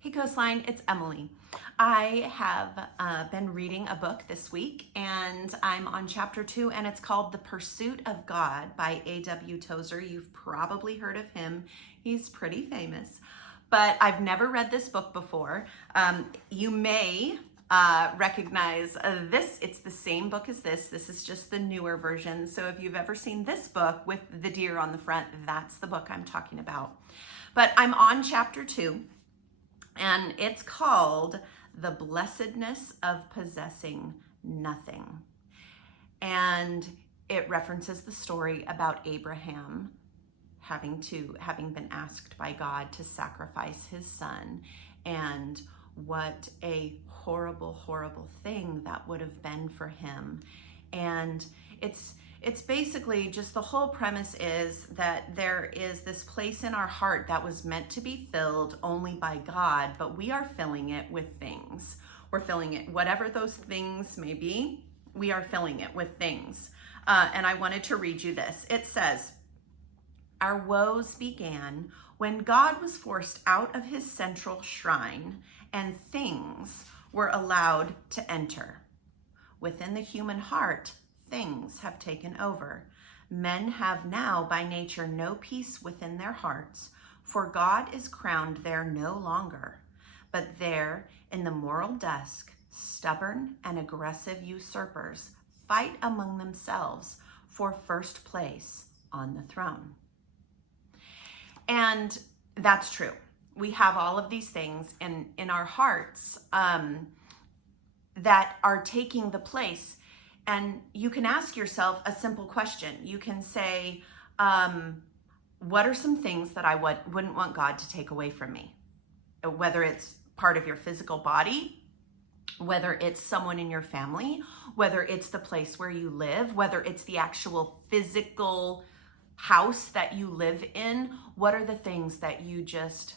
Hey Coastline, it's Emily. I have been reading a book this week and I'm on chapter 2 and it's called The Pursuit of God by A.W. Tozer. You've probably heard of him. He's pretty famous, but I've never read this book before. You may recognize this. It's the same book as this. This is just the newer version. So if you've ever seen this book with the deer on the front, that's the book I'm talking about. But I'm on chapter 2. And it's called The Blessedness of Possessing Nothing. And it references the story about Abraham having been asked by God to sacrifice his son, and what a horrible, horrible thing that would have been for him. And it's basically just, the whole premise is that there is this place in our heart that was meant to be filled only by God, but we are filling it with things. We're filling it, whatever those things may be, we are filling it with things. And I wanted to read you this. It says, "Our woes began when God was forced out of his central shrine and things were allowed to enter. Within the human heart, things have taken over. Men have now by nature no peace within their hearts, for God is crowned there no longer. But there, in the moral dusk, stubborn and aggressive usurpers fight among themselves for first place on the throne." And that's true. We have all of these things in our hearts that are taking the place. And you can ask yourself a simple question. You can say, what are some things that I wouldn't want God to take away from me? Whether it's part of your physical body, whether it's someone in your family, whether it's the place where you live, whether it's the actual physical house that you live in. What are the things that you just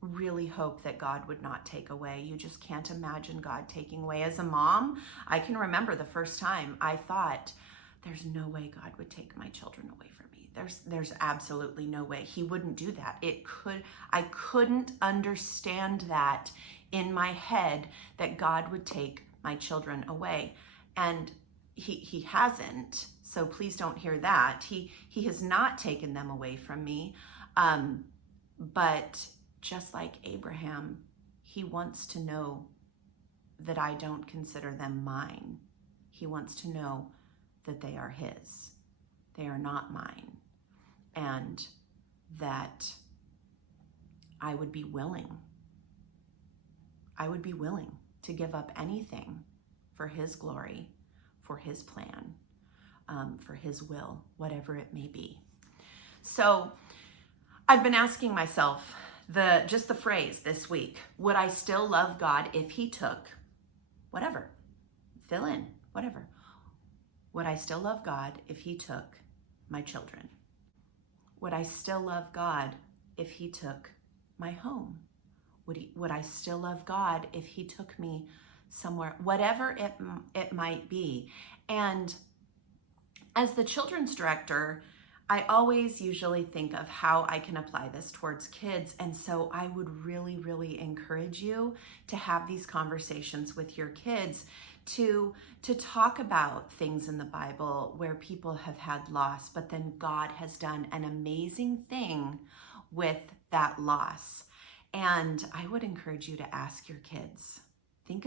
really hope that God would not take away? You just can't imagine God taking away. As a mom, I can remember the first time I thought, there's no way God would take my children away from me. There's absolutely no way. He wouldn't do that. I couldn't understand that in my head, that God would take my children away. And he hasn't. So please don't hear that. He has not taken them away from me. But just like Abraham, he wants to know that I don't consider them mine. He wants to know that they are his. They are not mine. And that I would be willing to give up anything for his glory, for his plan, for his will, whatever it may be. So I've been asking myself just the phrase this week, would I still love God if he took whatever? Fill in, whatever. Would I still love God if he took my children? Would I still love God if he took my home? Would I still love God if he took me somewhere, whatever it might be? And as the children's director, I always usually think of how I can apply this towards kids. And so I would really, really encourage you to have these conversations with your kids, to talk about things in the Bible where people have had loss, but then God has done an amazing thing with that loss. And I would encourage you to ask your kids, think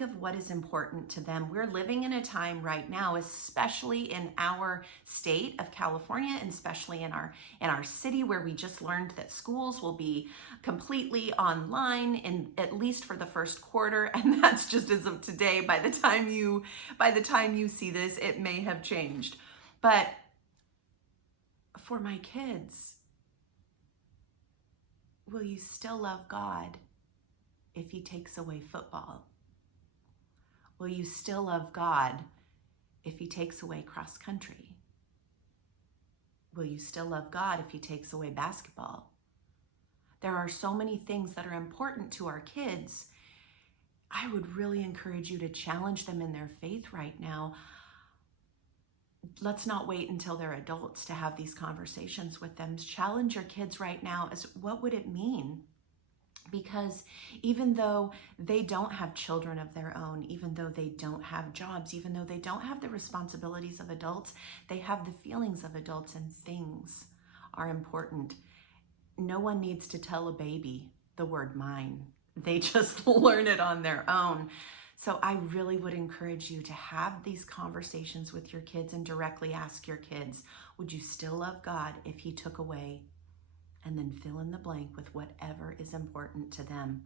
of what is important to them. We're living in a time right now, especially in our state of California, and especially in our city, where we just learned that schools will be completely online at least for the first quarter, and that's just as of today. By the time you see this, it may have changed. But for my kids, will you still love God if he takes away football? Will you still love God if he takes away cross country? Will you still love God if he takes away basketball? There are so many things that are important to our kids. I would really encourage you to challenge them in their faith right now. Let's not wait until they're adults to have these conversations with them. Challenge your kids right now as what would it mean Because even though they don't have children of their own, even though they don't have jobs, even though they don't have the responsibilities of adults, they have the feelings of adults, and things are important. No one needs to tell a baby the word mine. They just learn it on their own. So I really would encourage you to have these conversations with your kids and directly ask your kids, would you still love God if He took away? And then fill in the blank with whatever is important to them.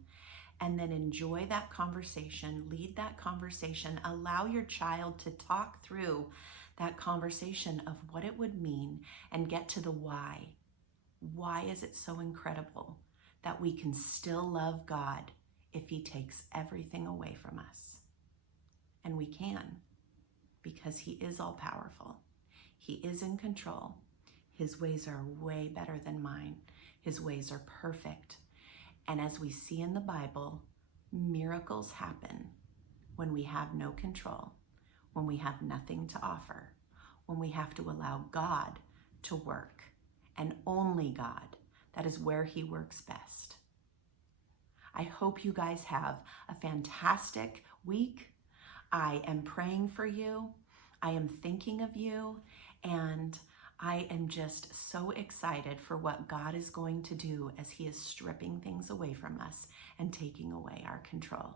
And then enjoy that conversation, lead that conversation, allow your child to talk through that conversation of what it would mean and get to the why. Why is it so incredible that we can still love God if He takes everything away from us? And we can, because He is all powerful. He is in control. His ways are way better than mine. His ways are perfect. And as we see in the Bible, miracles happen when we have no control, when we have nothing to offer, when we have to allow God to work, and only God. That is where He works best. I hope you guys have a fantastic week. I am praying for you. I am thinking of you, and I am just so excited for what God is going to do as He is stripping things away from us and taking away our control.